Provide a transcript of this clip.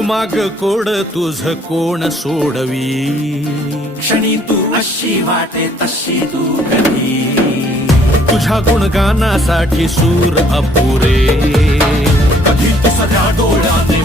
घुमाग code तुझ कोण सोडवी, क्षणी तू अशी वाटे तशी तू कधी, तुझ्या गुणगानासाठी सूर अपुरे, कधी तू सगळ्या डोळ्याने